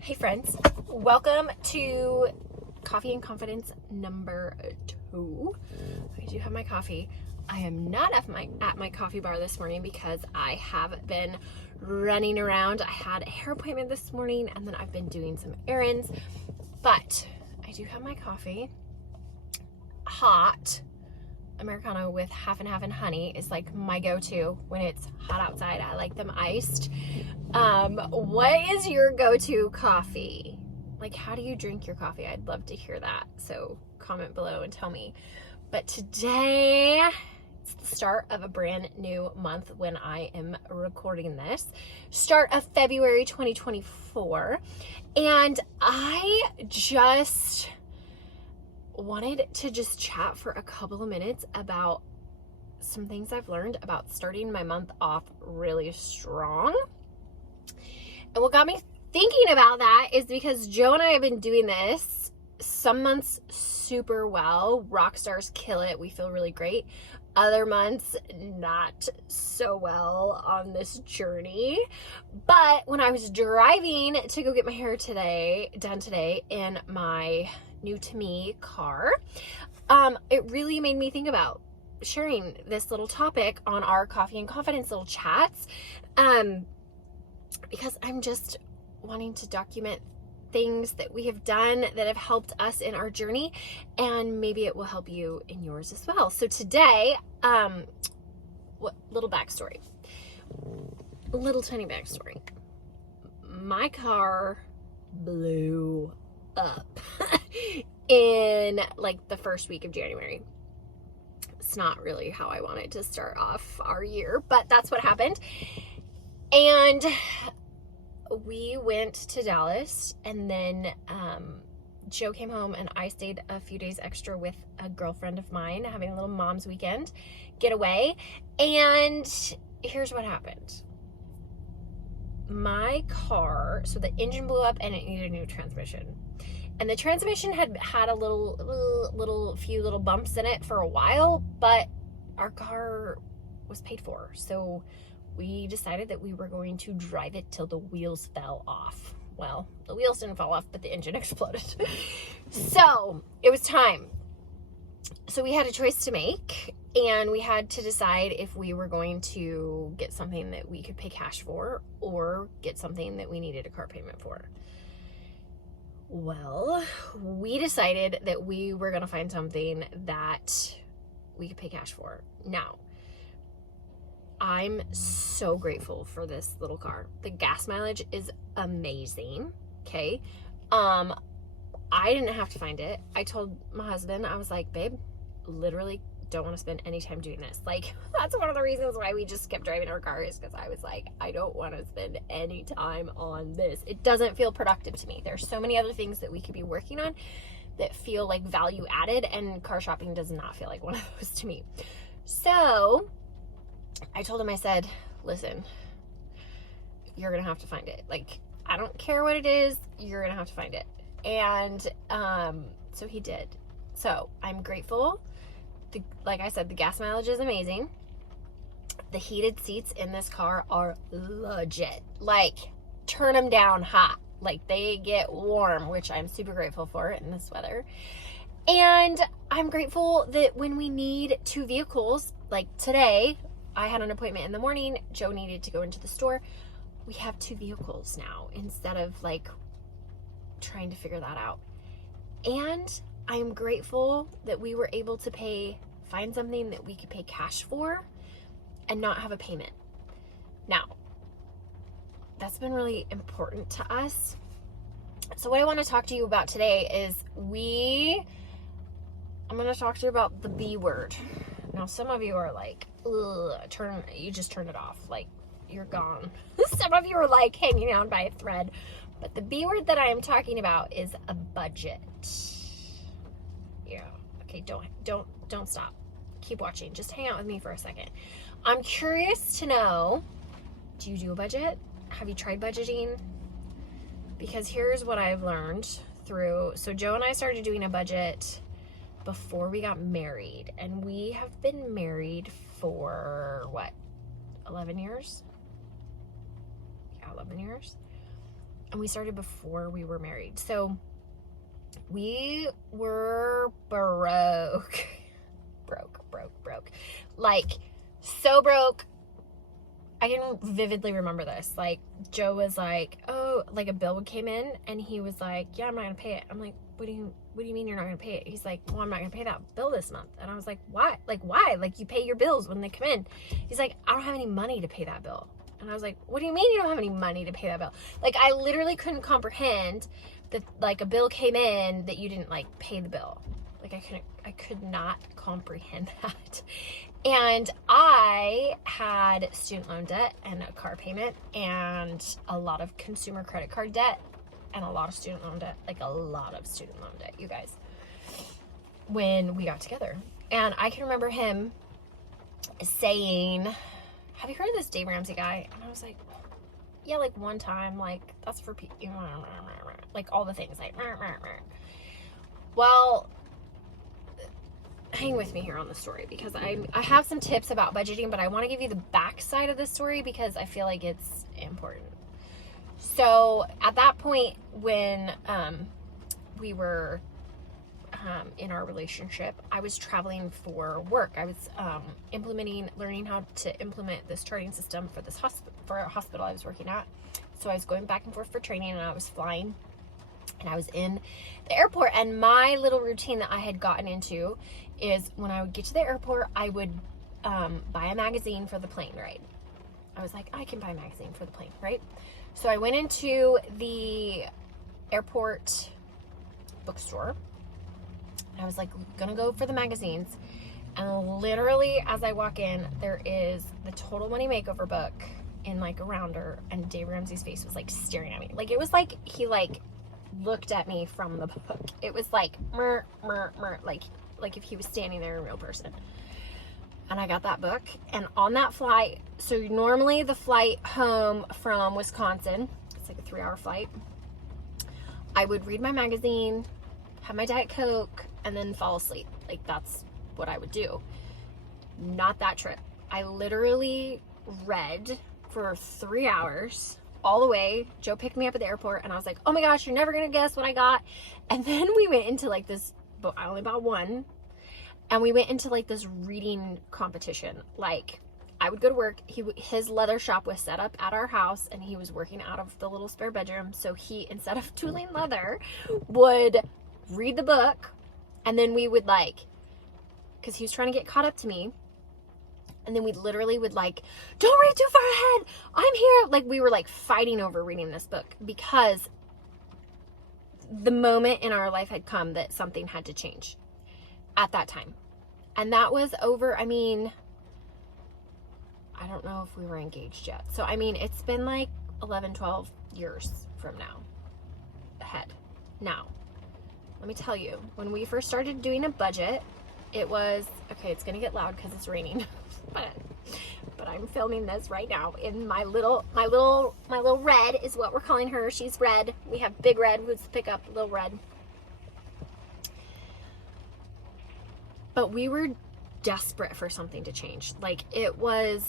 Hey friends, welcome to Coffee and Confidence number 2. I do have my coffee. I am not at my coffee bar this morning because I have been running around. I had a hair appointment this morning and then I've been doing some errands, but I do have my coffee. Hot Americano with half and half and honey is like my go-to when it's hot outside. I like them iced. What is your go-to coffee? Like, how do you drink your coffee? I'd love to hear that. So comment below and tell me. But today, it's the start of a brand new month when I am recording this. Start of February 2024. And I just wanted to just chat for a couple of minutes about some things I've learned about starting my month off really strong. And what got me thinking about that is because Joe and I have been doing this some months super well. Rock stars kill it. We feel really great. Other months, not so well on this journey. But when I was driving to go get my hair done today in my new to me car, it really made me think about sharing this little topic on our Coffee and Confidence little chats, because I'm just wanting to document things that we have done that have helped us in our journey, and maybe it will help you in yours as well. So today, little tiny backstory. My car blew up in like the first week of January. It's not really how I wanted to start off our year, but that's what happened. And we went to Dallas, and then Joe came home and I stayed a few days extra with a girlfriend of mine, having a little mom's weekend getaway. And here's what happened. My car, so the engine blew up and it needed a new transmission. And the transmission had a few little bumps in it for a while, but our car was paid for. So we decided that we were going to drive it till the wheels fell off. Well, the wheels didn't fall off, but the engine exploded. So it was time. So we had a choice to make, and we had to decide if we were going to get something that we could pay cash for or get something that we needed a car payment for. Well, we decided that we were going to find something that we could pay cash for. Now, I'm so grateful for this little car. The gas mileage is amazing. Okay. I didn't have to find it. I told my husband, I was like, babe, literally don't want to spend any time doing this. Like, that's one of the reasons why we just kept driving our car, is because I was like, I don't want to spend any time on this. It doesn't feel productive to me. There's so many other things that we could be working on that feel like value added, and car shopping does not feel like one of those to me. So I told him, I said, listen, you're going to have to find it. Like, I don't care what it is. You're going to have to find it. And so he did. So I'm grateful. Like I said, the gas mileage is amazing. The heated seats in this car are legit. Like, turn them down hot. Like, they get warm, which I'm super grateful for in this weather. And I'm grateful that when we need 2 vehicles, like today, I had an appointment in the morning. Joe needed to go into the store. We have 2 vehicles now instead of like trying to figure that out. And I'm grateful that we were able to find something that we could pay cash for and not have a payment. Now, that's been really important to us. So what I want to talk to you about today is I'm going to talk to you about the B word. Now, some of you are like, you just turned it off. Like, you're gone. Some of you are like hanging on by a thread. But the B word that I am talking about is a budget. Yeah. Okay, don't stop. Keep watching. Just hang out with me for a second. I'm curious to know, do you do a budget? Have you tried budgeting? Because here's what I've learned so Joe and I started doing a budget before we got married, and we have been married for 11 years? Yeah, 11 years. And we started before we were married. So we were broke. broke. Like, so broke. I can vividly remember this. Like, Joe was like, oh, like a bill came in, and he was like, yeah, I'm not gonna pay it. I'm like, what do you mean you're not gonna pay it? He's like, well, I'm not gonna pay that bill this month. And I was like, why? Like, you pay your bills when they come in. He's like, I don't have any money to pay that bill. And I was like, what do you mean you don't have any money to pay that bill? Like, I literally couldn't comprehend that, like, a bill came in that you didn't, like, pay the bill. Like, I could not comprehend that. And I had student loan debt and a car payment and a lot of consumer credit card debt and a lot of student loan debt, like a lot of student loan debt, you guys, when we got together. And I can remember him saying, have you heard of this Dave Ramsey guy? And I was like, yeah, like one time, like that's for people, like all the things, like, well, hang with me here on the story, because I have some tips about budgeting, but I want to give you the backside of the story because I feel like it's important. So at that point, when we were in our relationship, I was traveling for work. I was learning how to implement this charting system for this for a hospital I was working at. So I was going back and forth for training, and I was flying, and I was in the airport. And my little routine that I had gotten into is when I would get to the airport, I would buy a magazine for the plane ride. I was like, I can buy a magazine for the plane, right? So I went into the airport bookstore. I was like, gonna go for the magazines. And literally, as I walk in, there is the Total Money Makeover book in like a rounder, and Dave Ramsey's face was like staring at me. Like, it was like he like looked at me from the book. It was like like if he was standing there in real person. And I got that book, and on that flight, so normally the flight home from Wisconsin, it's like a 3-hour flight, I would read my magazine, have my Diet Coke, and then fall asleep. Like, that's what I would do. Not that trip. I literally read for 3 hours all the way. Joe picked me up at the airport, and I was like, oh my gosh, you're never gonna guess what I got. And then we went into like this, but I only bought one, and we went into like this reading competition. Like, I would go to work, his leather shop was set up at our house, and he was working out of the little spare bedroom, so he, instead of tooling leather, would read the book, and then we would like, because he was trying to get caught up to me, and then we literally would like, don't read too far ahead, I'm here. Like, we were like fighting over reading this book, because the moment in our life had come that something had to change at that time. And that was over, I mean, I don't know if we were engaged yet. So, I mean, it's been like 11, 12 years from now ahead. Now, let me tell you, when we first started doing a budget, it was, okay, it's going to get loud because it's raining, but I'm filming this right now in my little Red is what we're calling her. She's Red. We have Big Red, who's the pickup, Little Red. But we were desperate for something to change. Like, it was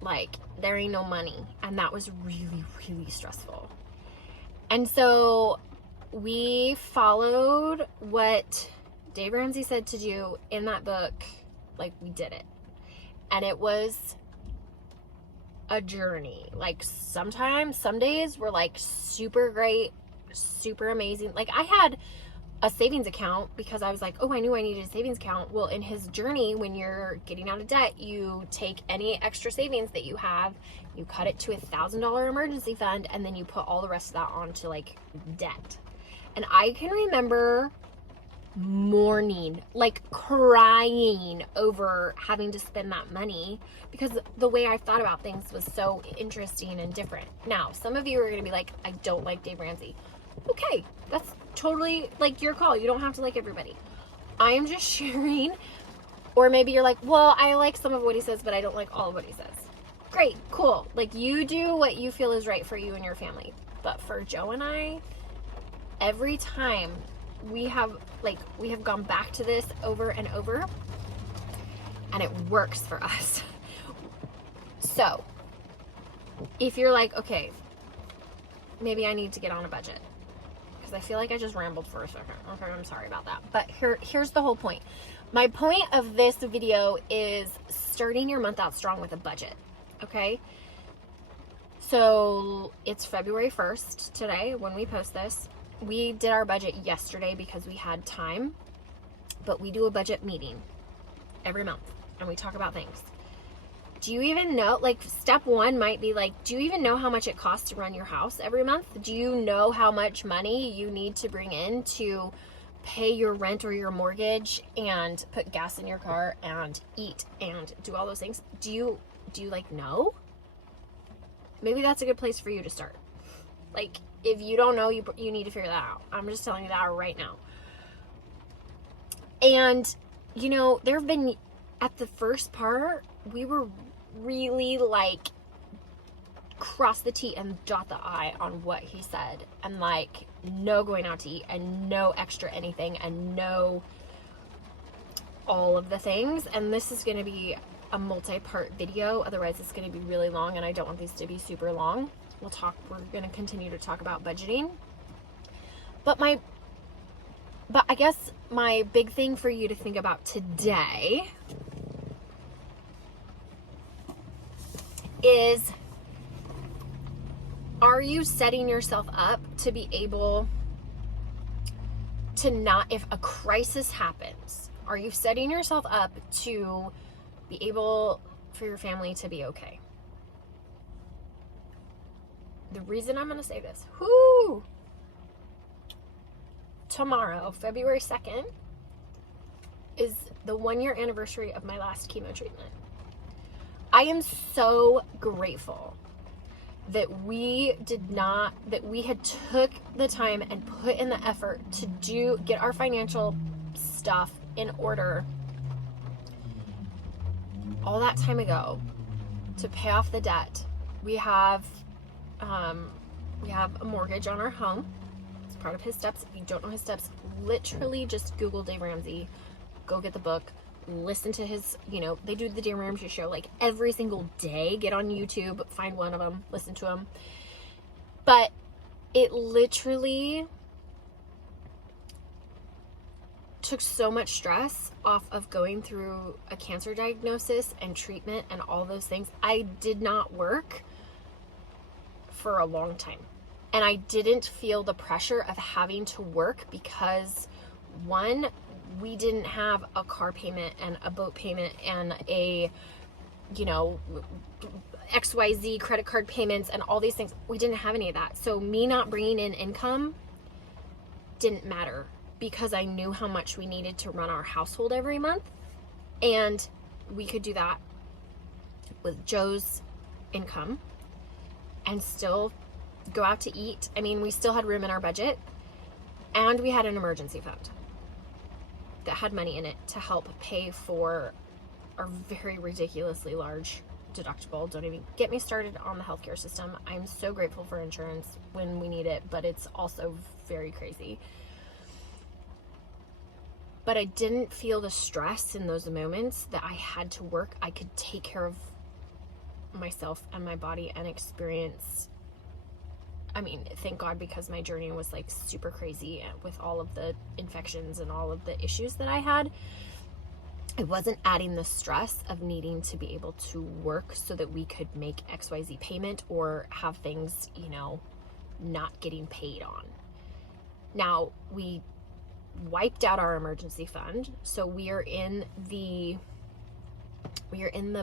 like, there ain't no money. And that was really, really stressful. And so we followed what Dave Ramsey said to do in that book. Like, we did it. And it was a journey. Like, sometimes, some days were like super great, super amazing. Like, I had a savings account because I was like, oh, I knew I needed a savings account. Well, in his journey, when you're getting out of debt, you take any extra savings that you have, you cut it to $1,000 emergency fund, and then you put all the rest of that onto like debt. And I can remember mourning, like crying over having to spend that money, because the way I thought about things was so interesting and different. Now, some of you are going to be like, I don't like Dave Ramsey. Okay, that's totally like your call. You don't have to like everybody. I am just sharing. Or maybe you're like, well, I like some of what he says, but I don't like all of what he says. Great, cool. Like, you do what you feel is right for you and your family. But for Joe and I, every time we have gone back to this over and over, and it works for us. So if you're like, okay, maybe I need to get on a budget. Because I feel like I just rambled for a second. Okay, I'm sorry about that. But here's the whole point. My point of this video is starting your month out strong with a budget. Okay? So it's February 1st today when we post this. We did our budget yesterday because we had time. But we do a budget meeting every month. And we talk about things. Do you even know, like, step one might be like, do you even know how much it costs to run your house every month? Do you know how much money you need to bring in to pay your rent or your mortgage and put gas in your car and eat and do all those things? Do you like know? Maybe that's a good place for you to start. Like, if you don't know, you need to figure that out. I'm just telling you that right now. And, you know, there have been, at the first part, we were really like cross the T and dot the I on what he said, and like no going out to eat and no extra anything and no all of the things. And this is going to be a multi-part video, otherwise it's going to be really long, and I don't want these to be super long. We're going to continue to talk about budgeting, but I guess my big thing for you to think about today is, are you setting yourself up to be able to not, if a crisis happens, are you setting yourself up to be able for your family to be okay? The reason I'm going to say this, tomorrow, February 2nd, is the 1-year anniversary of my last chemo treatment. I am so grateful that we had took the time and put in the effort to get our financial stuff in order all that time ago to pay off the debt. We have a mortgage on our home. It's part of his steps. If you don't know his steps, literally just Google Dave Ramsey, go get the book. Listen to his, they do the Dave Ramsey show like every single day. Get on YouTube, find one of them, listen to them. But it literally took so much stress off of going through a cancer diagnosis and treatment and all those things. I did not work for a long time. And I didn't feel the pressure of having to work because, one, we didn't have a car payment and a boat payment and a, XYZ credit card payments and all these things. We didn't have any of that. So me not bringing in income didn't matter because I knew how much we needed to run our household every month. And we could do that with Joe's income and still go out to eat. I mean, we still had room in our budget, and we had an emergency fund that had money in it to help pay for our very ridiculously large deductible. Don't even get me started on the healthcare system. I'm so grateful for insurance when we need it, but it's also very crazy. But I didn't feel the stress in those moments that I had to work. I could take care of myself and my body and experience. I mean, thank God, because my journey was like super crazy with all of the infections and all of the issues that I had. I wasn't adding the stress of needing to be able to work so that we could make XYZ payment or have things, not getting paid on. Now, we wiped out our emergency fund, so we are in the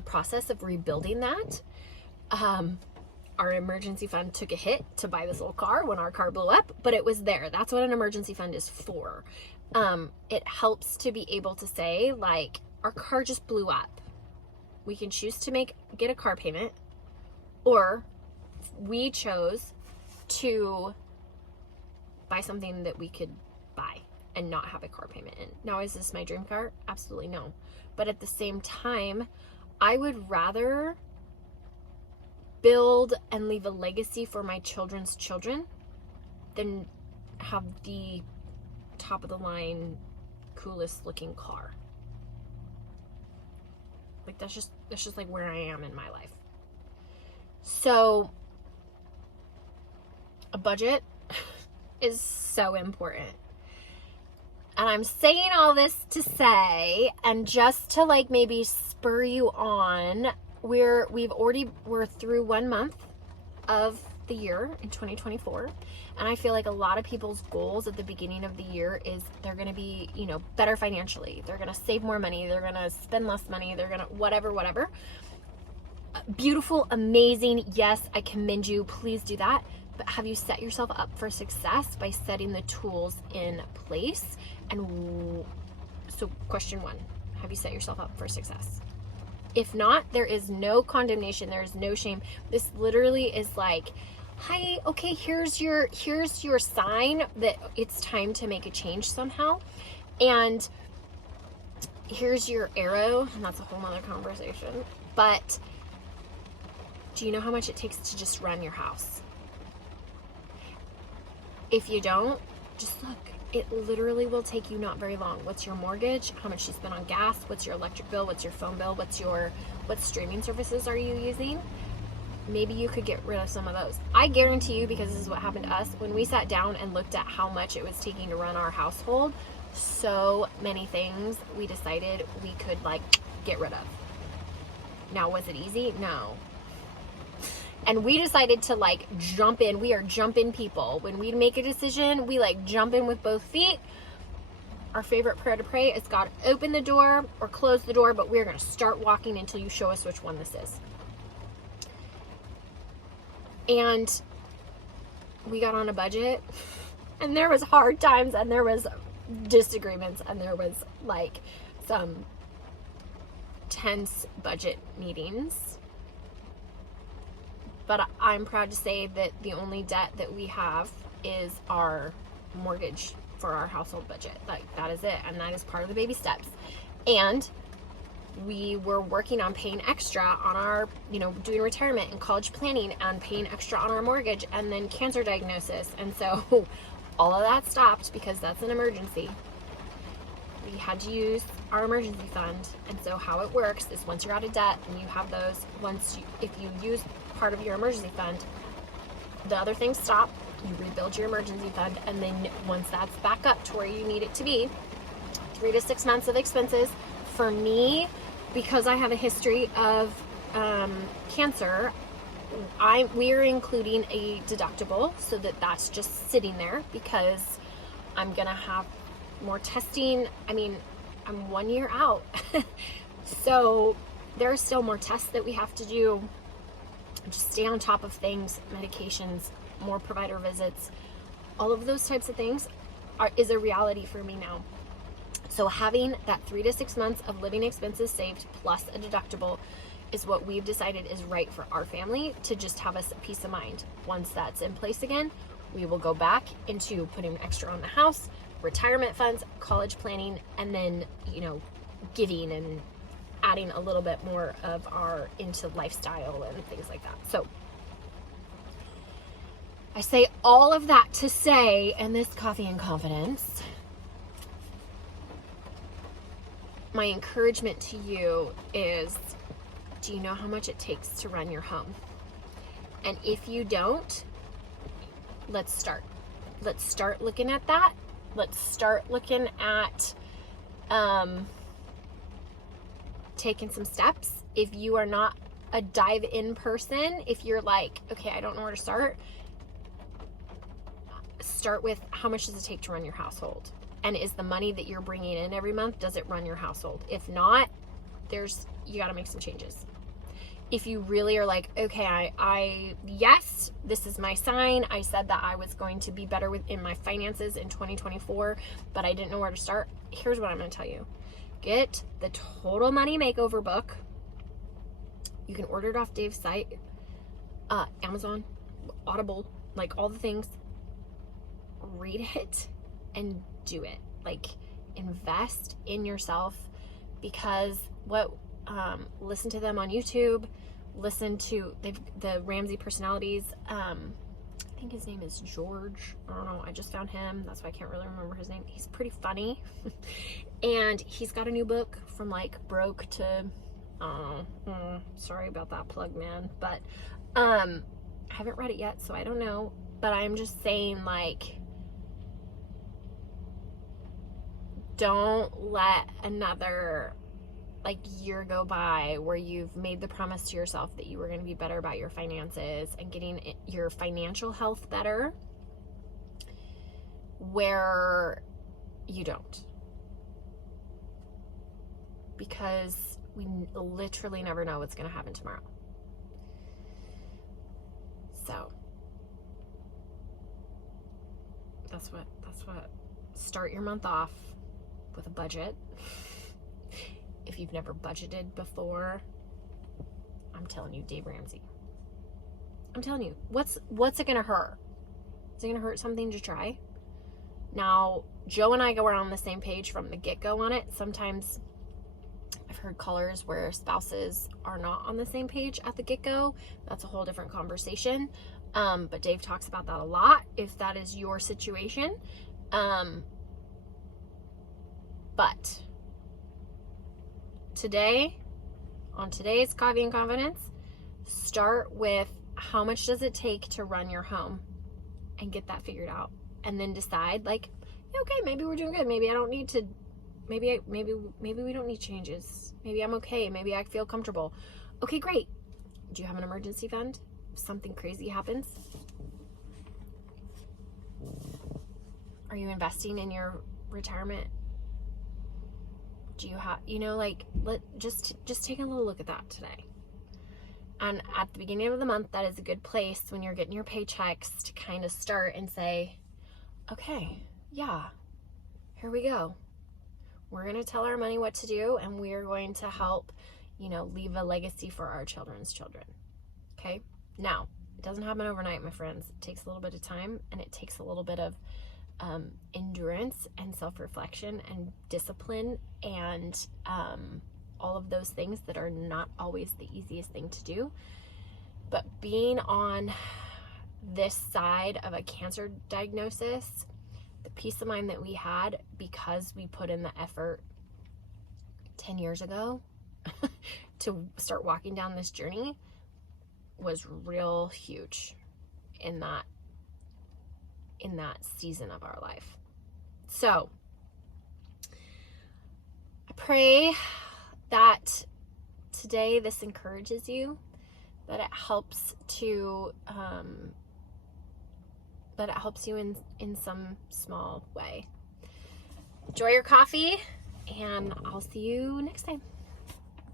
process of rebuilding that. Our emergency fund took a hit to buy this little car when our car blew up, but it was there. That's what an emergency fund is for. It helps to be able to say, like, our car just blew up. We can choose to get a car payment, or we chose to buy something that we could buy and not have a car payment in. Now, is this my dream car? Absolutely no. But at the same time, I would rather build and leave a legacy for my children's children than have the top of the line coolest looking car. Like, that's just like where I am in my life. So A budget is so important. And I'm saying all this to say, and just to like maybe spur you on, we're through 1 month of the year in 2024. And I feel like a lot of people's goals at the beginning of the year is they're going to be, better financially. They're going to save more money. They're going to spend less money. They're going to whatever. Beautiful, amazing. Yes, I commend you. Please do that. But have you set yourself up for success by setting the tools in place? And so question 1, have you set yourself up for success? If not, there is no condemnation. There is no shame. This literally is like, hi, okay, here's your sign that it's time to make a change somehow. And here's your arrow, and that's a whole nother conversation. But do you know how much it takes to just run your house? If you don't, just look. It literally will take you not very long. What's your mortgage? How much you spend on gas? What's your electric bill? What's your phone bill? What streaming services are you using? Maybe you could get rid of some of those. I guarantee you, because this is what happened to us, when we sat down and looked at how much it was taking to run our household, so many things we decided we could like get rid of. Now, was it easy? No. And we decided to like jump in. We are jump-in people. When we make a decision, we like jump in with both feet. Our favorite prayer to pray is, God, open the door or close the door, but we're going to start walking until you show us which one this is. And we got on a budget, and there was hard times, and there was disagreements, and there was like some tense budget meetings. But I'm proud to say that the only debt that we have is our mortgage for our household budget. Like, that is it. And that is part of the baby steps. And we were working on paying extra on our, doing retirement and college planning and paying extra on our mortgage, and then cancer diagnosis. And so all of that stopped because that's an emergency. We had to use our emergency fund. And so how it works is, once you're out of debt and you have those, if you use part of your emergency fund, the other things stop, you rebuild your emergency fund, and then once that's back up to where you need it to be, 3 to 6 months of expenses. For me, because I have a history of cancer, we're including a deductible so that that's just sitting there, because I'm gonna have more testing. I mean, I'm 1 year out. So there are still more tests that we have to do. Just stay on top of things, medications, more provider visits, all of those types of things is a reality for me now. So having that 3 to 6 months of living expenses saved plus a deductible is what we've decided is right for our family, to just have us peace of mind. Once that's in place again, we will go back into putting extra on the house, retirement funds, college planning, and then, giving and adding a little bit more of our into lifestyle and things like that. So I say all of that to say, and this coffee and confidence, my encouragement to you is, do you know how much it takes to run your home? And if you don't, let's start. Let's start looking at that. Let's start looking at taking some steps. If you are not a dive in person, if you're like, okay, I don't know where to start with, how much does it take to run your household? And is the money that you're bringing in every month, does it run your household? If not, you got to make some changes. If you really are like, okay, yes, this is my sign. I said that I was going to be better in my finances in 2024, but I didn't know where to start. Here's what I'm going to tell you. Get the Total Money Makeover book. You can order it off Dave's site, Amazon, Audible, like all the things. Read it and do it. Like, invest in yourself, because listen to them on YouTube. Listen to the Ramsey personalities. I think his name is George. I don't know. I just found him. That's why I can't really remember his name. He's pretty funny. And he's got a new book, From Like Broke to, sorry about that plug, man. But I haven't read it yet, so I don't know. But I'm just saying, like, don't let another like year go by where you've made the promise to yourself that you were going to be better about your finances and getting your financial health better, where you don't. Because we literally never know what's going to happen tomorrow. So that's what start your month off with a budget. If you've never budgeted before, I'm telling you, Dave Ramsey. I'm telling you, what's it gonna hurt? Is it gonna hurt something to try? Now, Joe and I were on the same page from the get-go on it. Sometimes I've heard callers where spouses are not on the same page at the get-go. That's a whole different conversation. But Dave talks about that a lot if that is your situation. But today, on today's Coffee and Confidence, start with how much does it take to run your home and get that figured out. And then decide, like, okay, maybe we're doing good. Maybe I don't need to, maybe we don't need changes. Maybe I'm okay. Maybe I feel comfortable. Okay, great. Do you have an emergency fund if something crazy happens? Are you investing in your retirement? Do you have, just take a little look at that today. And at the beginning of the month, that is a good place when you're getting your paychecks to kind of start and say, okay, yeah, here we go. We're going to tell our money what to do, and we are going to help, leave a legacy for our children's children. Okay? Now, it doesn't happen overnight, my friends. It takes a little bit of time, and it takes a little bit of endurance and self-reflection and discipline and all of those things that are not always the easiest thing to do. But being on this side of a cancer diagnosis, the peace of mind that we had because we put in the effort 10 years ago to start walking down this journey was real huge in that season of our life. So I pray that today this encourages you, that it helps you in some small way. Enjoy your coffee, and I'll see you next time.